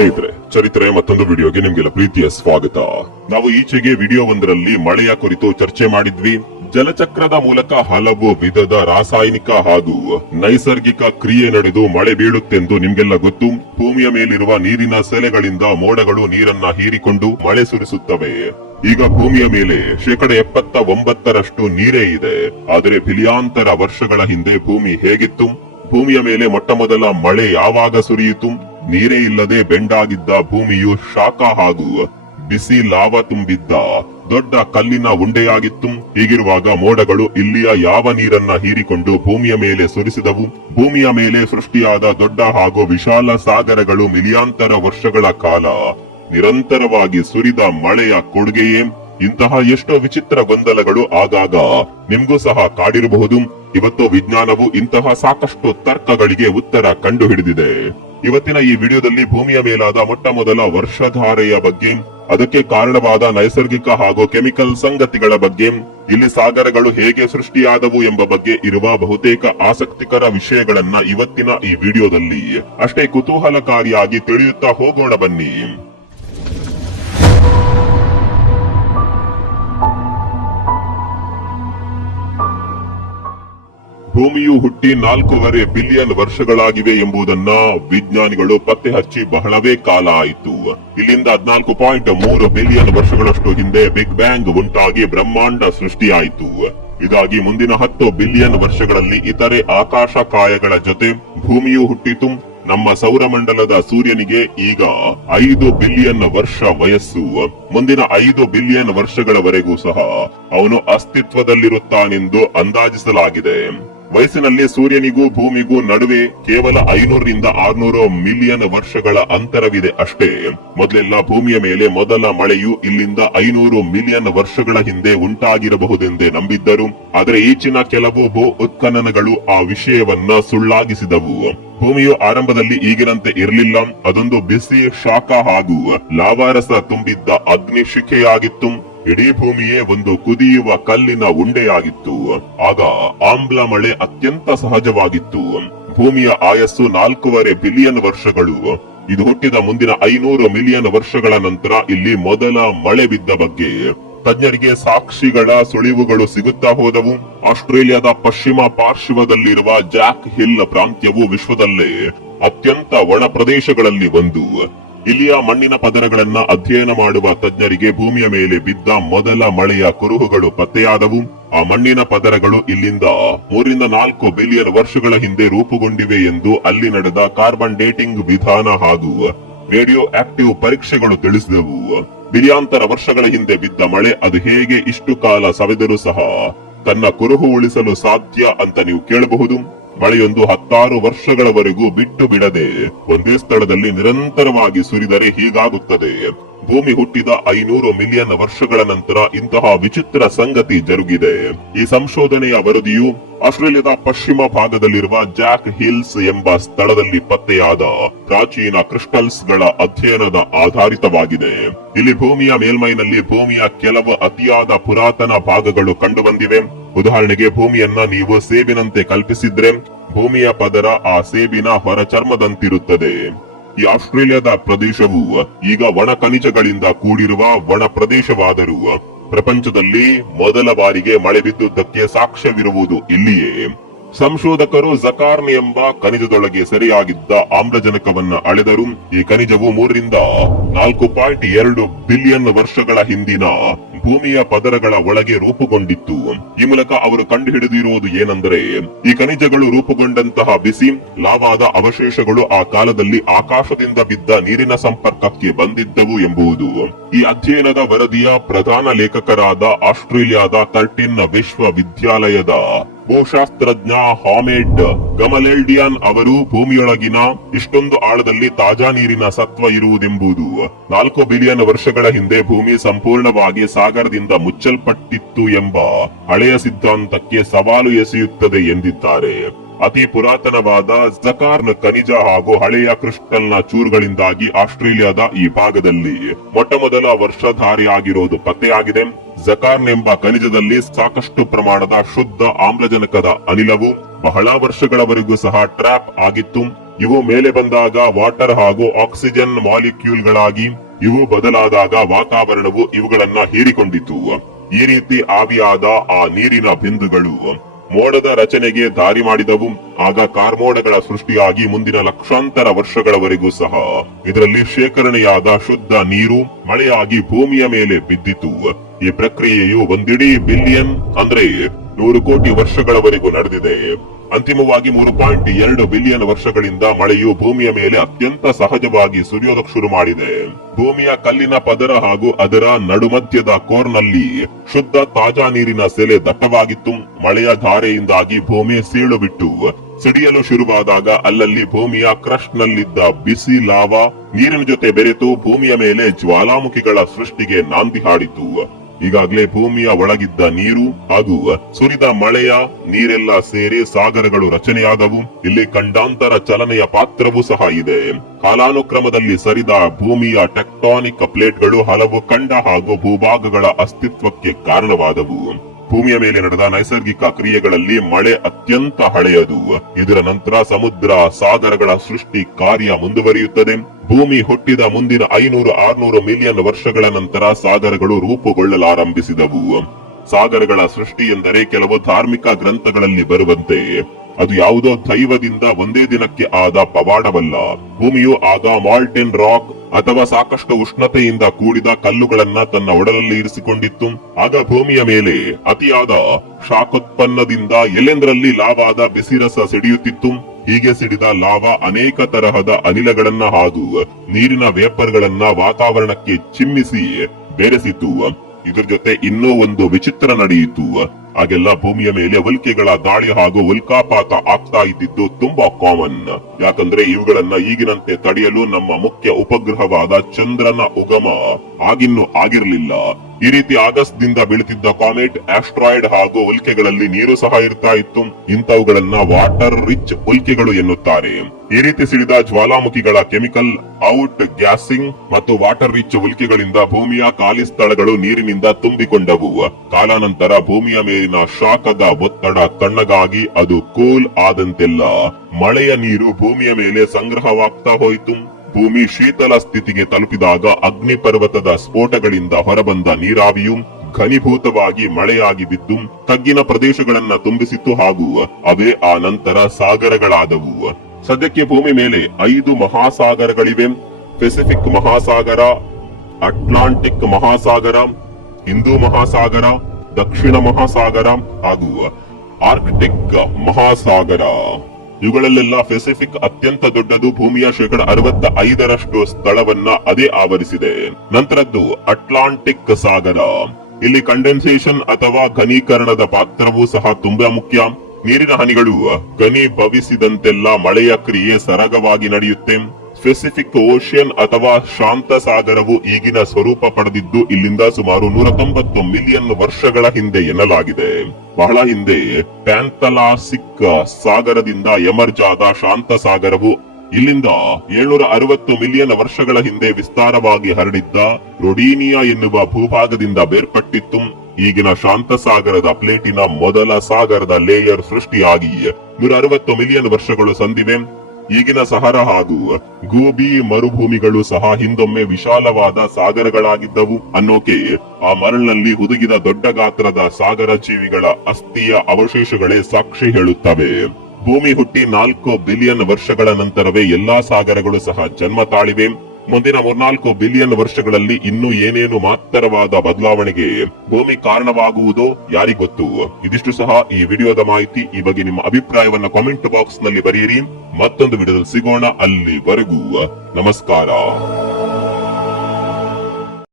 ಸ್ನೇಹಿತರೆ, ಚರಿತ್ರೆ ಮತ್ತೊಂದು ವಿಡಿಯೋಗೆ ನಿಮ್ಗೆಲ್ಲ ಪ್ರೀತಿಯ ಸ್ವಾಗತ. ನಾವು ಈಚೆಗೆ ವಿಡಿಯೋ ಒಂದರಲ್ಲಿ ಮಳೆಯ ಕುರಿತು ಚರ್ಚೆ ಮಾಡಿದ್ವಿ. ಜಲಚಕ್ರದ ಮೂಲಕ ಹಲವು ವಿಧದ ರಾಸಾಯನಿಕ ಹಾಗೂ ನೈಸರ್ಗಿಕ ಕ್ರಿಯೆ ನಡೆದು ಮಳೆ ಬೀಳುತ್ತೆಂದು ನಿಮ್ಗೆಲ್ಲ ಗೊತ್ತು. ಭೂಮಿಯ ಮೇಲಿರುವ ನೀರಿನ ಸೆಲೆಗಳಿಂದ ಮೋಡಗಳು ನೀರನ್ನ ಹೀರಿಕೊಂಡು ಮಳೆ ಸುರಿಸುತ್ತವೆ. ಈಗ ಭೂಮಿಯ ಮೇಲೆ 79% ನೀರೇ ಇದೆ. ಆದರೆ ಬಿಲಿಯಾಂತರ ವರ್ಷಗಳ ಹಿಂದೆ ಭೂಮಿ ಹೇಗಿತ್ತು? ಭೂಮಿಯ ಮೇಲೆ ಮೊಟ್ಟಮೊದಲ ಮಳೆ ಯಾವಾಗ ಸುರಿಯಿತು? ನೀರೇ ಇಲ್ಲದೆ ಬೆಂಡಾಗಿದ್ದ ಭೂಮಿಯು ಶಾಖ ಹಾಗೂ ಬಿಸಿ ಲಾವಾ ತುಂಬಿದ್ದ ದೊಡ್ಡ ಕಲ್ಲಿನ ಉಂಡೆಯಾಗಿತ್ತು. ಹೀಗಿರುವಾಗ ಮೋಡಗಳು ಇಲ್ಲಿಯ ಯಾವ ನೀರನ್ನ ಹೀರಿಕೊಂಡು ಭೂಮಿಯ ಮೇಲೆ ಸುರಿಸಿದವು? ಭೂಮಿಯ ಮೇಲೆ ಸೃಷ್ಟಿಯಾದ ದೊಡ್ಡ ಹಾಗೂ ವಿಶಾಲ ಸಾಗರಗಳು ಮಿಲಿಯಾಂತರ ವರ್ಷಗಳ ಕಾಲ ನಿರಂತರವಾಗಿ ಸುರಿದ ಮಳೆಯ ಕೊಡುಗೆಯೇ? ಇಂತಹ ಎಷ್ಟೋ ವಿಚಿತ್ರ ಗೊಂದಲಗಳು ಆಗಾಗ ನಿಮ್ಗೂ ಸಹ ಕಾಡಿರಬಹುದು. ಇವತ್ತು ವಿಜ್ಞಾನವು ಇಂತಹ ಸಾಕಷ್ಟು ತರ್ಕಗಳಿಗೆ ಉತ್ತರ ಕಂಡು ಹಿಡಿದಿದೆ. ಇವತ್ತಿನ ಈ ವಿಡಿಯೋದಲ್ಲಿ ಭೂಮಿಯ ಮೇಲಾದ ಮೊಟ್ಟ ಮೊದಲ ವರ್ಷಧಾರೆಯ ಬಗ್ಗೆ, ಅದಕ್ಕೆ ಕಾರಣವಾದ ನೈಸರ್ಗಿಕ ಹಾಗೂ ಕೆಮಿಕಲ್ ಸಂಗತಿಗಳ ಬಗ್ಗೆ, ಇಲ್ಲಿ ಸಾಗರಗಳು ಹೇಗೆ ಸೃಷ್ಟಿಯಾದವು ಎಂಬ ಬಗ್ಗೆ ಇರುವ ಬಹುತೇಕ ಆಸಕ್ತಿಕರ ವಿಷಯಗಳನ್ನ ಇವತ್ತಿನ ಈ ವಿಡಿಯೋದಲ್ಲಿ ಅಷ್ಟೇ ಕುತೂಹಲಕಾರಿಯಾಗಿ ತಿಳಿಯುತ್ತಾ ಹೋಗೋಣ ಬನ್ನಿ. ಭೂಮಿಯು ಹುಟ್ಟಿ 4.5 ಬಿಲಿಯನ್ ವರ್ಷಗಳಾಗಿವೆ ಎಂಬುದನ್ನ ವಿಜ್ಞಾನಿಗಳು ಪತ್ತೆ ಹಚ್ಚಿ ಬಹಳವೇ ಕಾಲ ಆಯಿತು. ಇಲ್ಲಿಂದ 14.3 ಬಿಲಿಯನ್ ವರ್ಷಗಳಷ್ಟು ಹಿಂದೆ ಬಿಗ್ ಬ್ಯಾಂಗ್ ಉಂಟಾಗಿ ಬ್ರಹ್ಮಾಂಡ ಸೃಷ್ಟಿಯಾಯಿತು. ಇದಾಗಿ ಮುಂದಿನ 10 ಬಿಲಿಯನ್ ವರ್ಷಗಳಲ್ಲಿ ಇತರೆ ಆಕಾಶಕಾಯಗಳ ಜೊತೆ ಭೂಮಿಯು ಹುಟ್ಟಿತು. ನಮ್ಮ ಸೌರಮಂಡಲದ ಸೂರ್ಯನಿಗೆ ಈಗ 5 ಬಿಲಿಯನ್ ವರ್ಷ ವಯಸ್ಸು. ಮುಂದಿನ 5 ಬಿಲಿಯನ್ ವರ್ಷಗಳವರೆಗೂ ಸಹ ಅವನು ಅಸ್ತಿತ್ವದಲ್ಲಿರುತ್ತಾನೆಂದು ಅಂದಾಜಿಸಲಾಗಿದೆ. ವಯಸ್ಸಿನಲ್ಲಿ ಸೂರ್ಯನಿಗೂ ಭೂಮಿಗೂ ನಡುವೆ ಕೇವಲ 500 ರಿಂದ 600 ಮಿಲಿಯನ್ ವರ್ಷಗಳ ಅಂತರವಿದೆ ಅಷ್ಟೇ. ಮೊದಲೆಲ್ಲ ಭೂಮಿಯ ಮೇಲೆ ಮೊದಲ ಮಳೆಯು ಇಲ್ಲಿಂದ 500 ಮಿಲಿಯನ್ ವರ್ಷಗಳ ಹಿಂದೆ ಉಂಟಾಗಿರಬಹುದೆಂದೇ ನಂಬಿದ್ದರು. ಆದರೆ ಈಚಿನ ಕೆಲವು ಭೂ ಉತ್ಖನನಗಳು ಆ ವಿಷಯವನ್ನ ಸುಳ್ಳಾಗಿಸಿದವು. ಭೂಮಿಯು ಆರಂಭದಲ್ಲಿ ಈಗಿನಂತೆ ಇರಲಿಲ್ಲ. ಅದೊಂದು ಬಿಸಿ ಶಾಖ ಹಾಗೂ ಲಾವಾರಸ ತುಂಬಿದ್ದ ಅಗ್ನಿ ಶಿಖೆಯಾಗಿತ್ತು. ಇಡೀ ಭೂಮಿಯೇ ಒಂದು ಕುದಿಯುವ ಕಲ್ಲಿನ ಉಂಡೆಯಾಗಿತ್ತು. ಆಗ ಆಮ್ಲ ಮಳೆ ಅತ್ಯಂತ ಸಹಜವಾಗಿತ್ತು. ಭೂಮಿಯ ಆಯಸ್ಸು 4.5 ಬಿಲಿಯನ್ ವರ್ಷಗಳು. ಇದು ಹುಟ್ಟಿದ ಮುಂದಿನ 500 ಮಿಲಿಯನ್ ವರ್ಷಗಳ ನಂತರ ಇಲ್ಲಿ ಮೊದಲ ಮಳೆ ಬಿದ್ದ ಬಗ್ಗೆ ತಜ್ಞರಿಗೆ ಸಾಕ್ಷಿಗಳ ಸುಳಿವುಗಳು ಸಿಗುತ್ತಾ ಹೋದವು. ಆಸ್ಟ್ರೇಲಿಯಾದ ಪಶ್ಚಿಮ ಪಾರ್ಶ್ವದಲ್ಲಿರುವ ಜಾಕ್ ಹಿಲ್ ಪ್ರಾಂತ್ಯವು ವಿಶ್ವದಲ್ಲೇ ಅತ್ಯಂತ ಒಣ ಪ್ರದೇಶಗಳಲ್ಲಿ ಒಂದು. ಇಲ್ಲಿಯ ಮಣ್ಣಿನ ಪದರಗಳನ್ನ ಅಧ್ಯಯನ ಮಾಡುವ ತಜ್ಞರಿಗೆ ಭೂಮಿಯ ಮೇಲೆ ಬಿದ್ದ ಮೊದಲ ಮಳೆಯ ಕುರುಹುಗಳು ಪತ್ತೆಯಾದವು. ಆ ಮಣ್ಣಿನ ಪದರಗಳು ಇಲ್ಲಿಂದ 3 ರಿಂದ 4 ಬಿಲಿಯನ್ ವರ್ಷಗಳ ಹಿಂದೆ ರೂಪುಗೊಂಡಿವೆ ಎಂದು ಅಲ್ಲಿ ನಡೆದ ಕಾರ್ಬನ್ ಡೇಟಿಂಗ್ ವಿಧಾನ ಹಾಗೂ ರೇಡಿಯೋ ಆಕ್ಟಿವ್ ಪರೀಕ್ಷೆಗಳು ತಿಳಿಸಿದವು. ಬಿಲಿಯಾಂತರ ವರ್ಷಗಳ ಹಿಂದೆ ಬಿದ್ದ ಮಳೆ ಅದು ಹೇಗೆ ಇಷ್ಟು ಕಾಲ ಸವೆದರೂ ಸಹ ತನ್ನ ಕುರುಹು ಉಳಿಸಲು ಸಾಧ್ಯ ಅಂತ ನೀವು ಕೇಳಬಹುದು. ಮಳೆಯೊಂದು 10 ವರ್ಷಗಳವರೆಗೂ ಬಿಟ್ಟು ಬಿಡದೆ ಒಂದೇ ಸ್ಥಳದಲ್ಲಿ ನಿರಂತರವಾಗಿ ಸುರಿದರೆ ಹೀಗಾಗುತ್ತದೆ. ಭೂಮಿ ಹುಟ್ಟಿದ 500 ಮಿಲಿಯನ್ ವರ್ಷಗಳ ನಂತರ ಇಂತಹ ವಿಚಿತ್ರ ಸಂಗತಿ ಜರುಗಿದೆ. ಈ ಸಂಶೋಧನೆಯ ವರದಿಯು ಆಸ್ಟ್ರೇಲಿಯಾದ ಪಶ್ಚಿಮ ಭಾಗದಲ್ಲಿರುವ ಜಾಕ್ ಹಿಲ್ಸ್ ಎಂಬ ಸ್ಥಳದಲ್ಲಿ ಪತ್ತೆಯಾದ ಪ್ರಾಚೀನ ಕ್ರಿಸ್ಟಲ್ಸ್ ಗಳ ಅಧ್ಯಯನದ ಆಧಾರಿತವಾಗಿದೆ. ಇಲ್ಲಿ ಭೂಮಿಯ ಮೇಲ್ಮೈನಲ್ಲಿ ಭೂಮಿಯ ಕೆಲವು ಅತಿಯಾದ ಪುರಾತನ ಭಾಗಗಳು ಕಂಡುಬಂದಿವೆ. ಉದಾಹರಣೆಗೆ, ಭೂಮಿಯನ್ನ ನೀವು ಸೇಬಿನಂತೆ ಕಲ್ಪಿಸಿದ್ರೆ ಭೂಮಿಯ ಪದರ ಆ ಸೇಬಿನ ಹೊರ ಚರ್ಮದಂತಿರುತ್ತದೆ. ಈ ಆಸ್ಟ್ರೇಲಿಯಾದ ಪ್ರದೇಶವು ಈಗ ಒಣ ಖನಿಜಗಳಿಂದ ಕೂಡಿರುವ ಒಣ ಪ್ರದೇಶವಾದರೂ ಪ್ರಪಂಚದಲ್ಲಿ ಮೊದಲ ಬಾರಿಗೆ ಮಳೆ ಬಿದ್ದುದಕ್ಕೆ ಸಾಕ್ಷ್ಯವಿರುವುದು ಇಲ್ಲಿಯೇ. ಸಂಶೋಧಕರು ಜಕಾರ್ನ್ ಎಂಬ ಖನಿಜದೊಳಗೆ ಸೆರೆಯಾಗಿದ್ದ ಆಮ್ಲಜನಕವನ್ನ ಅಳೆದರು. ಈ ಖನಿಜವು 3 ರಿಂದ 4.2 ಬಿಲಿಯನ್ ವರ್ಷಗಳ ಹಿಂದಿನ ಭೂಮಿಯ ಪದರಗಳ ಒಳಗೆ ರೂಪುಗೊಂಡಿತ್ತು. ಈ ಮೂಲಕ ಅವರು ಕಂಡುಹಿಡಿದಿರುವುದು ಏನೆಂದರೆ, ಈ ಖನಿಜಗಳು ರೂಪುಗೊಂಡಂತಹ ಬಿಸಿ ಲಾವಾದ ಅವಶೇಷಗಳು ಆ ಕಾಲದಲ್ಲಿ ಆಕಾಶದಿಂದ ಬಿದ್ದ ನೀರಿನ ಸಂಪರ್ಕಕ್ಕೆ ಬಂದಿದ್ದವು ಎಂಬುದು. ಈ ಅಧ್ಯಯನದ ವರದಿಯ ಪ್ರಧಾನ ಲೇಖಕರಾದ ಆಸ್ಟ್ರೇಲಿಯಾದ ಕರ್ಟಿನ್ ವಿಶ್ವವಿದ್ಯಾಲಯದ ಭೂಶಾಸ್ತ್ರಜ್ಞ ಹಾಮೆಡ್ ಗಮಲೆಲ್ಡಿಯನ್ ಅವರು ಭೂಮಿಯೊಳಗಿನ ಇಷ್ಟೊಂದು ಆಳದಲ್ಲಿ ತಾಜಾ ನೀರಿನ ಸತ್ವ ಇರುವುದೆಂಬುದು 4 ಬಿಲಿಯನ್ ವರ್ಷಗಳ ಹಿಂದೆ ಭೂಮಿ ಸಂಪೂರ್ಣವಾಗಿ ಸಾಗರದಿಂದ ಮುಚ್ಚಲ್ಪಟ್ಟಿತ್ತು ಎಂಬ ಹಳೆಯ ಸಿದ್ಧಾಂತಕ್ಕೆ ಸವಾಲು ಎಸೆಯುತ್ತದೆ ಎಂದಿದ್ದಾರೆ. ಅತಿ ಪುರಾತನವಾದ ಜಕಾರ್ನ್ ಖನಿಜ ಹಾಗೂ ಹಳೆಯ ಕ್ರಿಸ್ಟಲ್ ನ ಚೂರುಗಳಿಂದಾಗಿ ಆಸ್ಟ್ರೇಲಿಯಾದ ಈ ಭಾಗದಲ್ಲಿ ಮೊಟ್ಟಮೊದಲ ವರ್ಷಧಾರೆಯಾಗಿರೋದು ಪತ್ತೆಯಾಗಿದೆ. ಜಕಾರ್ನ್ ಎಂಬ ಖನಿಜದಲ್ಲಿ ಸಾಕಷ್ಟು ಪ್ರಮಾಣದ ಶುದ್ಧ ಆಮ್ಲಜನಕದ ಅನಿಲವು ಬಹಳ ವರ್ಷಗಳವರೆಗೂ ಸಹ ಟ್ರ್ಯಾಪ್ ಆಗಿತ್ತು. ಇವು ಮೇಲೆ ಬಂದಾಗ ವಾಟರ್ ಹಾಗೂ ಆಕ್ಸಿಜನ್ ಮಾಲಿಕ್ಯೂಲ್ಗಳಾಗಿ ಇವು ಬದಲಾದಾಗ ವಾತಾವರಣವು ಇವುಗಳನ್ನ ಹೀರಿಕೊಂಡಿತು. ಈ ರೀತಿ ಆವಿಯಾದ ಆ ನೀರಿನ ಬಿಂದುಗಳು ಮೋಡದ ರಚನೆಗೆ ದಾರಿ ಮಾಡಿದವು. ಆಗ ಕಾರ್ಮೋಡಗಳ ಸೃಷ್ಟಿಯಾಗಿ ಮುಂದಿನ ಲಕ್ಷಾಂತರ ವರ್ಷಗಳವರೆಗೂ ಸಹ ಇದರಲ್ಲಿ ಶೇಖರಣೆಯಾದ ಶುದ್ಧ ನೀರು ಮಳೆಯಾಗಿ ಭೂಮಿಯ ಮೇಲೆ ಬಿದ್ದಿತು. ಈ ಪ್ರಕ್ರಿಯೆಯು ಒಂದಿಡೀ ಬಿಲಿಯನ್ ಅಂದ್ರೆ 100 ಕೋಟಿ ವರ್ಷಗಳವರೆಗೂ ನಡೆದಿದೆ. ಅಂತಿಮವಾಗಿ 3.2 ಬಿಲಿಯನ್ ವರ್ಷಗಳಿಂದ ಮಳೆಯು ಭೂಮಿಯ ಮೇಲೆ ಅತ್ಯಂತ ಸಹಜವಾಗಿ ಸುರಿಯೋದಕ್ಕೆ ಶುರು ಮಾಡಿದೆ. ಭೂಮಿಯ ಕಲ್ಲಿನ ಪದರ ಹಾಗೂ ಅದರ ನಡುಮಧ್ಯದ ಕೋರ್ನಲ್ಲಿ ಶುದ್ಧ ತಾಜಾ ನೀರಿನ ಸೆಲೆ ದಟ್ಟವಾಗಿತ್ತು. ಮಳೆಯ ಧಾರೆಯಿಂದಾಗಿ ಭೂಮಿ ಸೀಳು ಬಿಟ್ಟು ಸಿಡಿಯಲು ಶುರುವಾದಾಗ ಅಲ್ಲಲ್ಲಿ ಭೂಮಿಯ ಕ್ರಸ್ಟ್ ನಲ್ಲಿದ್ದ ಬಿಸಿ ಲಾವಾ ನೀರಿನ ಜೊತೆ ಬೆರೆತು ಭೂಮಿಯ ಮೇಲೆ ಜ್ವಾಲಾಮುಖಿಗಳ ಸೃಷ್ಟಿಗೆ ನಾಂದಿ ಹಾಡಿತು. ಈಗಾಗಲೇ ಭೂಮಿಯ ಒಳಗಿದ್ದ ನೀರು ಹಾಗೂ ಸುರಿದ ಮಳೆಯ ನೀರೆಲ್ಲ ಸೇರಿ ಸಾಗರಗಳು ರಚನೆಯಾದವು. ಇಲ್ಲಿ ಖಂಡಾಂತರ ಚಲನೆಯ ಪಾತ್ರವೂ ಸಹ ಇದೆ. ಕಾಲಾನುಕ್ರಮದಲ್ಲಿ ಸರಿದ ಭೂಮಿಯ ಟೆಕ್ಟಾನಿಕ್ ಪ್ಲೇಟ್ಗಳು ಹಲವು ಖಂಡ ಹಾಗೂ ಭೂಭಾಗಗಳ ಅಸ್ತಿತ್ವಕ್ಕೆ ಕಾರಣವಾದವು. ಭೂಮಿಯ ಮೇಲೆ ನಡೆದ ನೈಸರ್ಗಿಕ ಕ್ರಿಯೆಗಳಲ್ಲಿ ಮಳೆ ಅತ್ಯಂತ ಹಳೆಯದು. ಇದರ ನಂತರ ಸಮುದ್ರ ಸಾಗರಗಳ ಸೃಷ್ಟಿ ಕಾರ್ಯ ಮುಂದುವರಿಯುತ್ತದೆ. ಭೂಮಿ ಹುಟ್ಟಿದ ಮುಂದಿನ 500-600 ಮಿಲಿಯನ್ ವರ್ಷಗಳ ನಂತರ ಸಾಗರಗಳು ರೂಪುಗೊಳ್ಳಲಾರಂಭಿಸಿದವು. ಸಾಗರಗಳ ಸೃಷ್ಟಿ ಎಂದರೆ ಕೆಲವು ಧಾರ್ಮಿಕ ಗ್ರಂಥಗಳಲ್ಲಿ ಬರುವಂತೆ ಅದು ಯಾವುದೋ ದೈವದಿಂದ ಒಂದೇ ದಿನಕ್ಕೆ ಆದ ಪವಾಡವಲ್ಲ. ಭೂಮಿಯು ಆಗ ಮಾಲ್ಟೆನ್ ರಾಕ್ ಅಥವಾ ಸಾಕಷ್ಟು ಉಷ್ಣತೆಯಿಂದ ಕೂಡಿದ ಕಲ್ಲುಗಳನ್ನ ತನ್ನ ಒಡಲಲ್ಲಿ ಇರಿಸಿಕೊಂಡಿತ್ತು. ಆಗ ಭೂಮಿಯ ಮೇಲೆ ಅತಿಯಾದ ಶಾಖೋತ್ಪನ್ನದಿಂದ ಎಲ್ಲೆಂದರಲ್ಲಿ ಲಾವಾದ ಬಿಸಿರಸ ಸಿಡಿಯುತ್ತಿತ್ತು. ಹೀಗೆ ಸಿಡಿದ ಲಾವಾ ಅನೇಕ ತರಹದ ಅನಿಲಗಳನ್ನ ಹಾಗೂ ನೀರಿನ ವೇಪರ್ಗಳನ್ನ ವಾತಾವರಣಕ್ಕೆ ಚಿಮ್ಮಿಸಿ ಬೆರೆಸಿತು. ಇದ್ರ ಜೊತೆ ಇನ್ನೂ ಒಂದು ವಿಚಿತ್ರ ನಡೆಯಿತು. ಆಗೆಲ್ಲ ಭೂಮಿಯ ಮೇಲೆ ಉಲ್ಕೆಗಳ ದಾಳಿ ಹಾಗೂ ಉಲ್ಕಾಪಾತ ಆಗ್ತಾ ಇದ್ದಿದ್ದು ತುಂಬಾ ಕಾಮನ್. ಯಾಕಂದ್ರೆ ಇವುಗಳನ್ನ ಈಗಿನಂತೆ ತಡೆಯಲು ನಮ್ಮ ಮುಖ್ಯ ಉಪಗ್ರಹವಾದ ಚಂದ್ರನ ಉಗಮ ಆಗಿನ್ನೂ ಆಗಿರ್ಲಿಲ್ಲ. ಈ ರೀತಿ ಆಗಸ್ಟ್ದಿಂದ ಬೀಳುತ್ತಿದ್ದ ಕಾಮೆಟ್, ಆಸ್ಟ್ರಾಯ್ಡ್ ಹಾಗೂ ಉಲ್ಕೆಗಳಲ್ಲಿ ನೀರು ಸಹ ಇರ್ತಾ ಇತ್ತು. ಇಂಥವುಗಳನ್ನ ವಾಟರ್ ರಿಚ್ ಉಲ್ಕೆಗಳು ಎನ್ನುತ್ತಾರೆ. ಈ ರೀತಿ ಸಿಡಿದ ಜ್ವಾಲಾಮುಖಿಗಳ ಕೆಮಿಕಲ್ ಔಟ್ ಗ್ಯಾಸಿಂಗ್ ಮತ್ತು ವಾಟರ್ ರಿಚ್ ಉಲ್ಕೆಗಳಿಂದ ಭೂಮಿಯ ಖಾಲಿ ಸ್ಥಳಗಳು ನೀರಿನಿಂದ ತುಂಬಿಕೊಂಡವು. ಕಾಲಾನಂತರ ಭೂಮಿಯ ಮೇಲಿನ ಶಾಖದ ಒತ್ತಡ ತಣ್ಣಗಾಗಿ ಅದು ಕೂಲ್ ಆದಂತೆಲ್ಲ ಮಳೆಯ ನೀರು ಭೂಮಿಯ ಮೇಲೆ ಸಂಗ್ರಹವಾಗ್ತಾ ಹೋಯಿತು. ಭೂಮಿ ಶೀತಲ ಸ್ಥಿತಿಗೆ ತಲುಪಿದಾಗ ಅಗ್ನಿ ಪರ್ವತದ ಸ್ಫೋಟಗಳಿಂದ ಹೊರಬಂದ ನೀರಾವಿಯು ಘನೀಭೂತವಾಗಿ ಮಳೆಯಾಗಿ ಬಿದ್ದು ತಗ್ಗಿನ ಪ್ರದೇಶಗಳನ್ನ ತುಂಬಿಸಿತ್ತು ಹಾಗೂ ಅವೇ ಆ ನಂತರ ಸಾಗರಗಳಾದವು. ಸದ್ಯಕ್ಕೆ ಭೂಮಿ ಮೇಲೆ 5 ಮಹಾಸಾಗರಗಳಿವೆ. ಪೆಸಿಫಿಕ್ ಮಹಾಸಾಗರ, ಅಟ್ಲಾಂಟಿಕ್ ಮಹಾಸಾಗರ, ಹಿಂದೂ ಮಹಾಸಾಗರ, ದಕ್ಷಿಣ ಮಹಾಸಾಗರ ಹಾಗೂ ಆರ್ಕ್ಟಿಕ್ ಮಹಾಸಾಗರ. ಇವುಗಳಲ್ಲೆಲ್ಲ ಪೆಸಿಫಿಕ್ ಅತ್ಯಂತ ದೊಡ್ಡದು. ಭೂಮಿಯ 65% ಸ್ಥಳವನ್ನ ಅದೇ ಆವರಿಸಿದೆ. ನಂತರದ್ದು ಅಟ್ಲಾಂಟಿಕ್ ಸಾಗರ. ಇಲ್ಲಿ ಕಂಡೆನ್ಸೇಷನ್ ಅಥವಾ ಘನೀಕರಣದ ಪಾತ್ರವೂ ಸಹ ತುಂಬಾ ಮುಖ್ಯ. ನೀರಿನ ಹನಿಗಳು ಘನೀಭವಿಸಿದಂತೆಲ್ಲ ಮಳೆಯ ಕ್ರಿಯೆ ಸರಾಗವಾಗಿ ನಡೆಯುತ್ತೆ. ಪೆಸಿಫಿಕ್ ಓಷಿಯನ್ ಅಥವಾ ಶಾಂತ ಸಾಗರವು ಈಗಿನ ಸ್ವರೂಪ ಪಡೆದಿದ್ದು ಇಲ್ಲಿಂದ ಸುಮಾರು 190 ಮಿಲಿಯನ್ ವರ್ಷಗಳ ಹಿಂದೆ ಎನ್ನಲಾಗಿದೆ. ಬಹಳ ಹಿಂದೆ ಪ್ಯಾಂಥಲಾಸಿಕ್ ಸಾಗರದಿಂದ ಎಮರ್ಜ್ ಆದ ಶಾಂತ ಸಾಗರವು ಇಲ್ಲಿಂದ 760 ಮಿಲಿಯನ್ ವರ್ಷಗಳ ಹಿಂದೆ ವಿಸ್ತಾರವಾಗಿ ಹರಡಿದ್ದ ರೊಡೀನಿಯಾ ಎನ್ನುವ ಭೂಭಾಗದಿಂದ ಬೇರ್ಪಟ್ಟಿತ್ತು. ಈಗಿನ ಶಾಂತ ಸಾಗರದ ಪ್ಲೇಟಿನ ಮೊದಲ ಸಾಗರದ ಲೇಯರ್ ಸೃಷ್ಟಿಯಾಗಿ 160 ಮಿಲಿಯನ್ ವರ್ಷಗಳು ಸಂದಿವೆ. ಈಗಿನ ಸಹರಾ ಹಾಗೂ ಗೋಬಿ ಮರುಭೂಮಿಗಳು ಸಹ ಹಿಂದೊಮ್ಮೆ ವಿಶಾಲವಾದ ಸಾಗರಗಳಾಗಿದ್ದವು ಅನ್ನೋಕೆ ಆ ಮರಳಿನಲ್ಲಿ ಹುದುಗಿದ ದೊಡ್ಡ ಗಾತ್ರದ ಸಾಗರ ಜೀವಿಗಳ ಅಸ್ಥಿಯ ಅವಶೇಷಗಳೇ ಸಾಕ್ಷಿ ಹೇಳುತ್ತವೆ. ಭೂಮಿ ಹುಟ್ಟಿ 4 ಬಿಲಿಯನ್ ವರ್ಷಗಳ ನಂತರವೇ ಎಲ್ಲಾ ಸಾಗರಗಳು ಸಹ ಜನ್ಮ ತಾಳಿವೆ. ಮುಂದಿನ 3-4 ಬಿಲಿಯನ್ ವರ್ಷಗಳಲ್ಲಿ ಇನ್ನೂ ಏನೇನು ಮಾತ್ತರವಾದ ಬದಲಾವಣೆಗೆ ಭೂಮಿ ಕಾರಣವಾಗುವುದೋ ಯಾರಿಗೊತ್ತು. ಇದಿಷ್ಟು ಸಹ ಈ ವಿಡಿಯೋದ ಮಾಹಿತಿ. ಈ ಬಗ್ಗೆ ನಿಮ್ಮ ಅಭಿಪ್ರಾಯವನ್ನ ಕಾಮೆಂಟ್ ಬಾಕ್ಸ್ ನಲ್ಲಿ ಬರೆಯಿರಿ. ಮತ್ತೊಂದು ವಿಡಿಯೋದಲ್ಲಿ ಸಿಗೋಣ. ಅಲ್ಲಿವರೆಗೂ ನಮಸ್ಕಾರ.